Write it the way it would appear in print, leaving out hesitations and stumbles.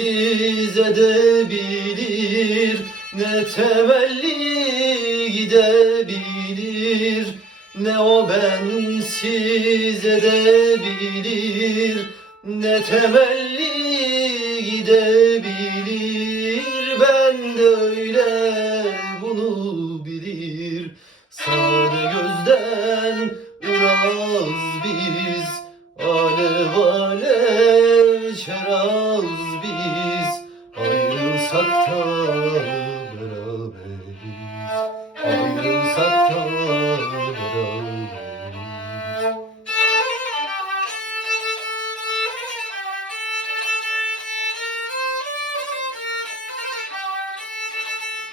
sensiz edebilir, ne temelli gidebilir, ne o bensiz edebilir, ne temelli gidebilir. Ben de öyle bunu bilir. Sade gözden ıraz biz, alev alev çeraz biz. Ayrılsak da